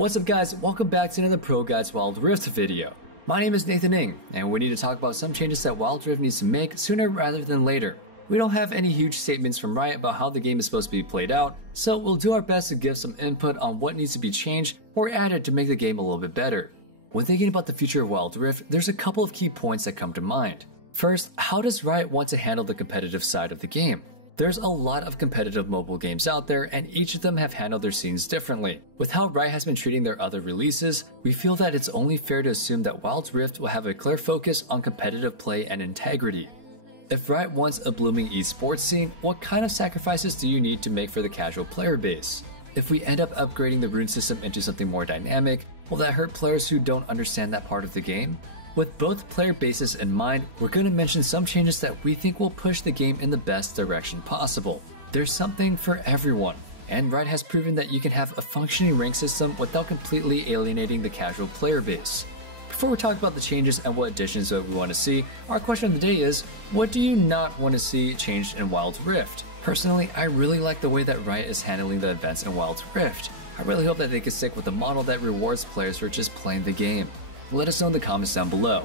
What's up guys, welcome back to another ProGuides Wild Rift video. My name is Nathan Ng, and we need to talk about some changes that Wild Rift needs to make sooner rather than later. We don't have any huge statements from Riot about how the game is supposed to be played out, so we'll do our best to give some input on what needs to be changed or added to make the game a little bit better. When thinking about the future of Wild Rift, there's a couple of key points that come to mind. First, how does Riot want to handle the competitive side of the game? There's a lot of competitive mobile games out there, and each of them have handled their scenes differently. With how Riot has been treating their other releases, we feel that it's only fair to assume that Wild Rift will have a clear focus on competitive play and integrity. If Riot wants a blooming esports scene, what kind of sacrifices do you need to make for the casual player base? If we end up upgrading the rune system into something more dynamic, will that hurt players who don't understand that part of the game? With both player bases in mind, we're going to mention some changes that we think will push the game in the best direction possible. There's something for everyone, and Riot has proven that you can have a functioning rank system without completely alienating the casual player base. Before we talk about the changes and what additions that we want to see, our question of the day is, what do you not want to see changed in Wild Rift? Personally, I really like the way that Riot is handling the events in Wild Rift. I really hope that they can stick with a model that rewards players for just playing the game. Let us know in the comments down below.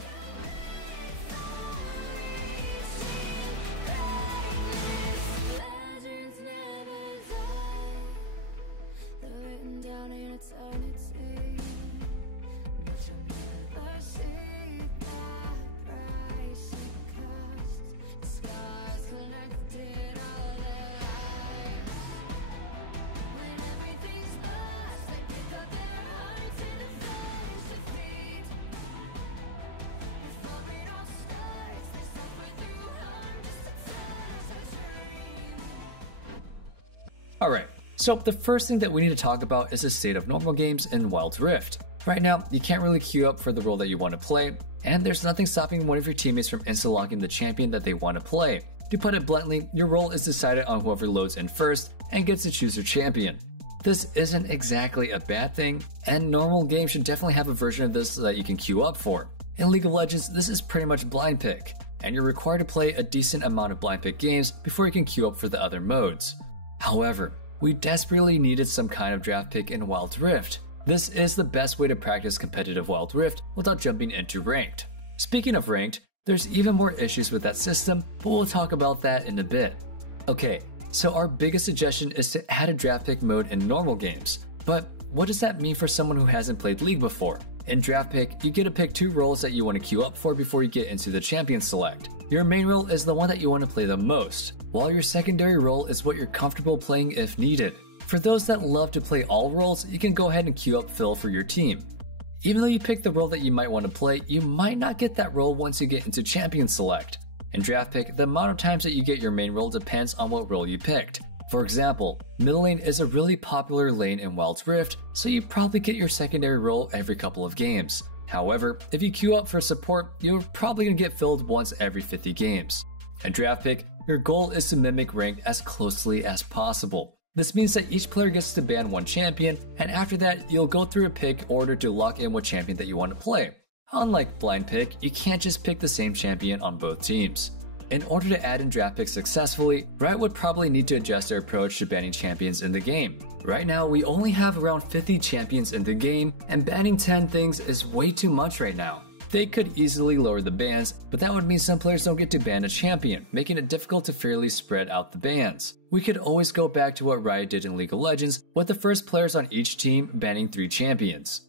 Alright, so the first thing that we need to talk about is the state of normal games in Wild Rift. Right now, you can't really queue up for the role that you want to play, and there's nothing stopping one of your teammates from insta-locking the champion that they want to play. To put it bluntly, your role is decided on whoever loads in first and gets to choose their champion. This isn't exactly a bad thing, and normal games should definitely have a version of this so that you can queue up for. In League of Legends, this is pretty much blind pick, and you're required to play a decent amount of blind pick games before you can queue up for the other modes. However, we desperately needed some kind of draft pick in Wild Rift. This is the best way to practice competitive Wild Rift without jumping into ranked. Speaking of ranked, there's even more issues with that system, but we'll talk about that in a bit. Okay, so our biggest suggestion is to add a draft pick mode in normal games. But what does that mean for someone who hasn't played League before? In draft pick, you get to pick 2 roles that you want to queue up for before you get into the champion select. Your main role is the one that you want to play the most, while your secondary role is what you're comfortable playing if needed. For those that love to play all roles, you can go ahead and queue up Phil for your team. Even though you pick the role that you might want to play, you might not get that role once you get into champion select. In draft pick, the amount of times that you get your main role depends on what role you picked. For example, middle lane is a really popular lane in Wild Rift, so you probably get your secondary role every couple of games. However, if you queue up for support, you're probably going to get filled once every 50 games. In draft pick, your goal is to mimic ranked as closely as possible. This means that each player gets to ban one champion, and after that, you'll go through a pick order to lock in what champion that you want to play. Unlike blind pick, you can't just pick the same champion on both teams. In order to add in draft pick successfully, Riot would probably need to adjust their approach to banning champions in the game. Right now, we only have around 50 champions in the game, and banning 10 things is way too much right now. They could easily lower the bans, but that would mean some players don't get to ban a champion, making it difficult to fairly spread out the bans. We could always go back to what Riot did in League of Legends, with the first players on each team banning 3 champions.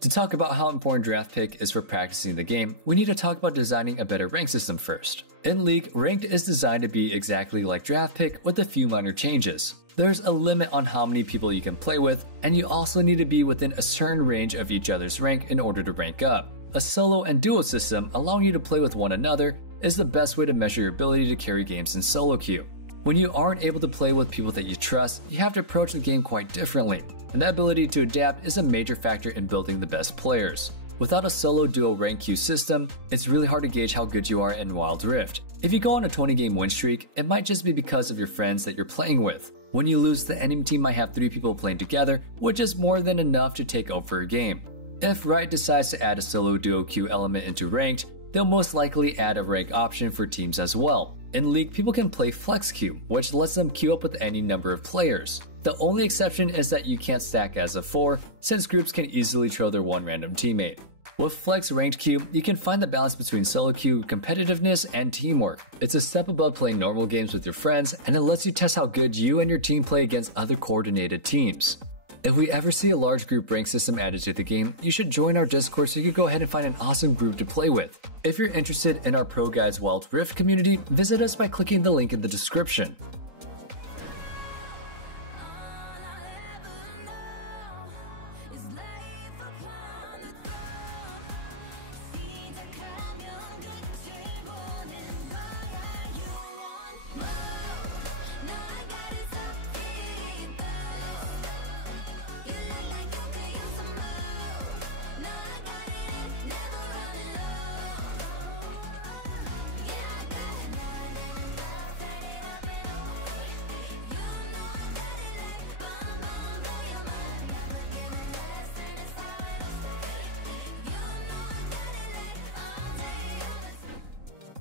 To talk about how important draft pick is for practicing the game, we need to talk about designing a better rank system first. In League, ranked is designed to be exactly like draft pick with a few minor changes. There's a limit on how many people you can play with, and you also need to be within a certain range of each other's rank in order to rank up. A solo and duo system allowing you to play with one another is the best way to measure your ability to carry games in solo queue. When you aren't able to play with people that you trust, you have to approach the game quite differently, and that ability to adapt is a major factor in building the best players. Without a solo duo rank queue system, it's really hard to gauge how good you are in Wild Rift. If you go on a 20-game win streak, it might just be because of your friends that you're playing with. When you lose, the enemy team might have 3 people playing together, which is more than enough to take over a game. If Riot decides to add a solo duo queue element into ranked, they'll most likely add a rank option for teams as well. In League, people can play flex queue, which lets them queue up with any number of players. The only exception is that you can't stack as of 4, since groups can easily trail their one random teammate. With Flex Ranked Queue, you can find the balance between solo queue, competitiveness, and teamwork. It's a step above playing normal games with your friends, and it lets you test how good you and your team play against other coordinated teams. If we ever see a large group rank system added to the game, you should join our Discord so you can go ahead and find an awesome group to play with. If you're interested in our ProGuides Wild Rift community, visit us by clicking the link in the description.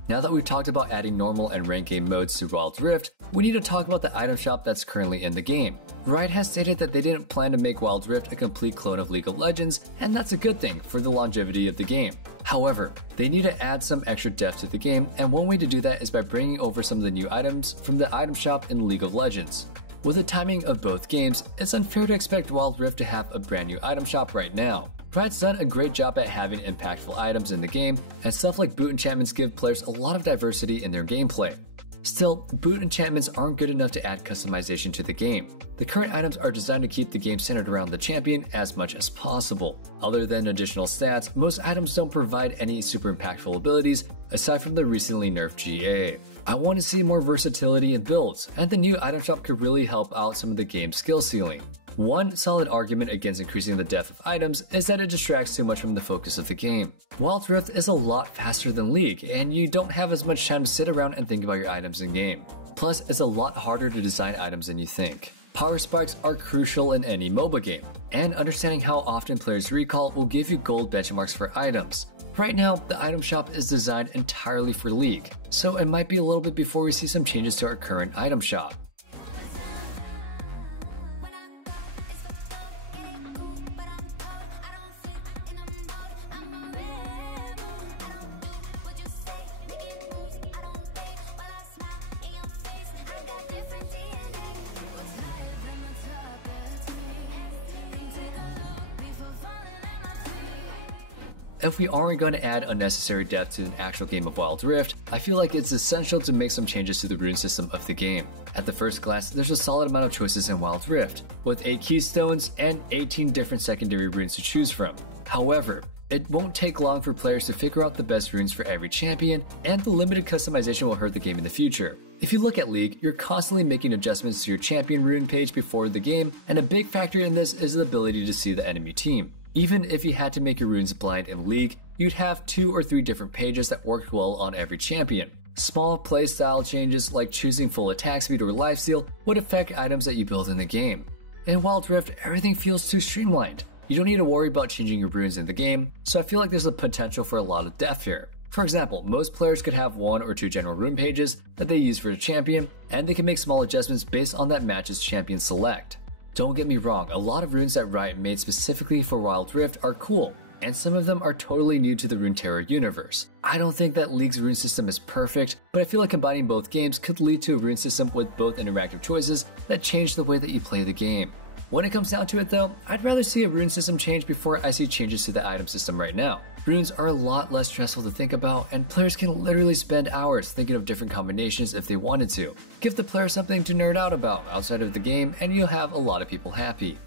Now that we've talked about adding normal and ranked game modes to Wild Rift, we need to talk about the item shop that's currently in the game. Riot has stated that they didn't plan to make Wild Rift a complete clone of League of Legends, and that's a good thing for the longevity of the game. However, they need to add some extra depth to the game, and one way to do that is by bringing over some of the new items from the item shop in League of Legends. With the timing of both games, it's unfair to expect Wild Rift to have a brand new item shop right now. Riot's done a great job at having impactful items in the game, and stuff like boot enchantments give players a lot of diversity in their gameplay. Still, boot enchantments aren't good enough to add customization to the game. The current items are designed to keep the game centered around the champion as much as possible. Other than additional stats, most items don't provide any super impactful abilities aside from the recently nerfed GA. I want to see more versatility in builds, and the new item shop could really help out some of the game's skill ceiling. One solid argument against increasing the depth of items is that it distracts too much from the focus of the game. Wild Rift is a lot faster than League, and you don't have as much time to sit around and think about your items in game. Plus, it's a lot harder to design items than you think. Power spikes are crucial in any MOBA game, and understanding how often players recall will give you gold benchmarks for items. Right now, the item shop is designed entirely for League, so it might be a little bit before we see some changes to our current item shop. If we aren't going to add unnecessary depth to an actual game of Wild Rift, I feel like it's essential to make some changes to the rune system of the game. At the first glance, there's a solid amount of choices in Wild Rift, with 8 keystones and 18 different secondary runes to choose from. However, it won't take long for players to figure out the best runes for every champion, and the limited customization will hurt the game in the future. If you look at League, you're constantly making adjustments to your champion rune page before the game, and a big factor in this is the ability to see the enemy team. Even if you had to make your runes blind in League, you'd have 2 or 3 different pages that worked well on every champion. Small playstyle changes like choosing full attack speed or lifesteal would affect items that you build in the game. In Wild Rift, everything feels too streamlined. You don't need to worry about changing your runes in the game, so I feel like there's a potential for a lot of depth here. For example, most players could have 1 or 2 general rune pages that they use for the champion, and they can make small adjustments based on that match's champion select. Don't get me wrong, a lot of runes that Riot made specifically for Wild Rift are cool, and some of them are totally new to the Runeterra universe. I don't think that League's rune system is perfect, but I feel like combining both games could lead to a rune system with both interactive choices that change the way that you play the game. When it comes down to it though, I'd rather see a rune system change before I see changes to the item system right now. Runes are a lot less stressful to think about, and players can literally spend hours thinking of different combinations if they wanted to. Give the player something to nerd out about outside of the game, and you'll have a lot of people happy.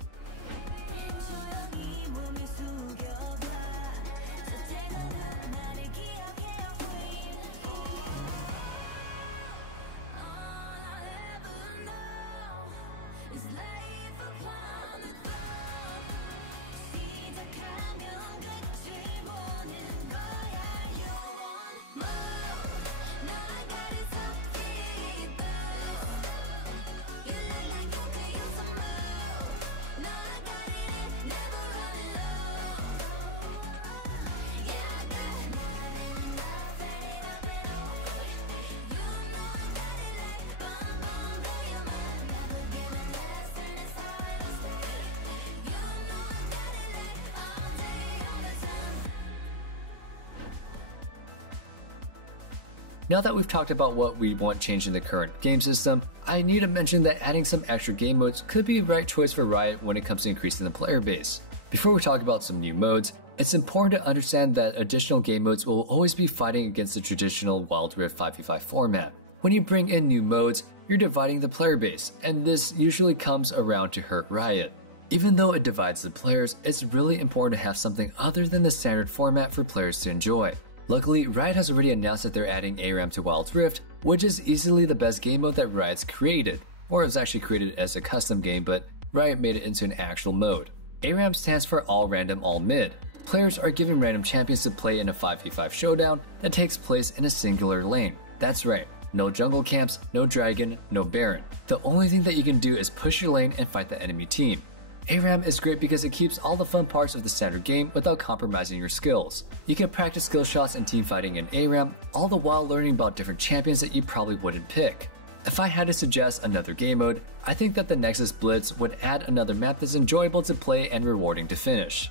Now that we've talked about what we want changed in the current game system, I need to mention that adding some extra game modes could be the right choice for Riot when it comes to increasing the player base. Before we talk about some new modes, it's important to understand that additional game modes will always be fighting against the traditional Wild Rift 5v5 format. When you bring in new modes, you're dividing the player base, and this usually comes around to hurt Riot. Even though it divides the players, it's really important to have something other than the standard format for players to enjoy. Luckily, Riot has already announced that they're adding ARAM to Wild Rift, which is easily the best game mode that Riot's created. Or it was actually created as a custom game, but Riot made it into an actual mode. ARAM stands for All Random All Mid. Players are given random champions to play in a 5v5 showdown that takes place in a singular lane. That's right, no jungle camps, no dragon, no baron. The only thing that you can do is push your lane and fight the enemy team. ARAM is great because it keeps all the fun parts of the standard game without compromising your skills. You can practice skill shots and team fighting in ARAM, all the while learning about different champions that you probably wouldn't pick. If I had to suggest another game mode, I think that the Nexus Blitz would add another map that's enjoyable to play and rewarding to finish.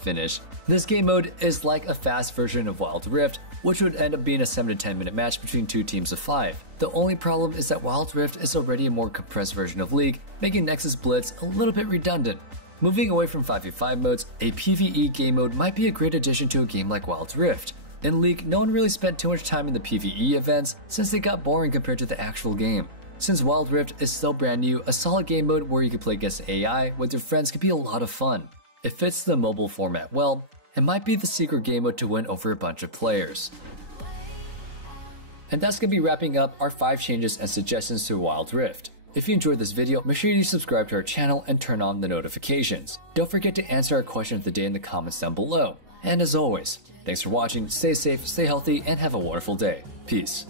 Finish. This game mode is like a fast version of Wild Rift, which would end up being a 7 to 10 minute match between two teams of 5. The only problem is that Wild Rift is already a more compressed version of League, making Nexus Blitz a little bit redundant. Moving away from 5v5 modes, a PvE game mode might be a great addition to a game like Wild Rift. In League, no one really spent too much time in the PvE events since they got boring compared to the actual game. Since Wild Rift is still brand new, a solid game mode where you can play against AI with your friends could be a lot of fun. It fits the mobile format well, and might be the secret game mode to win over a bunch of players. And that's going to be wrapping up our 5 changes and suggestions to Wild Rift. If you enjoyed this video, make sure you subscribe to our channel and turn on the notifications. Don't forget to answer our question of the day in the comments down below. And as always, thanks for watching, stay safe, stay healthy, and have a wonderful day. Peace.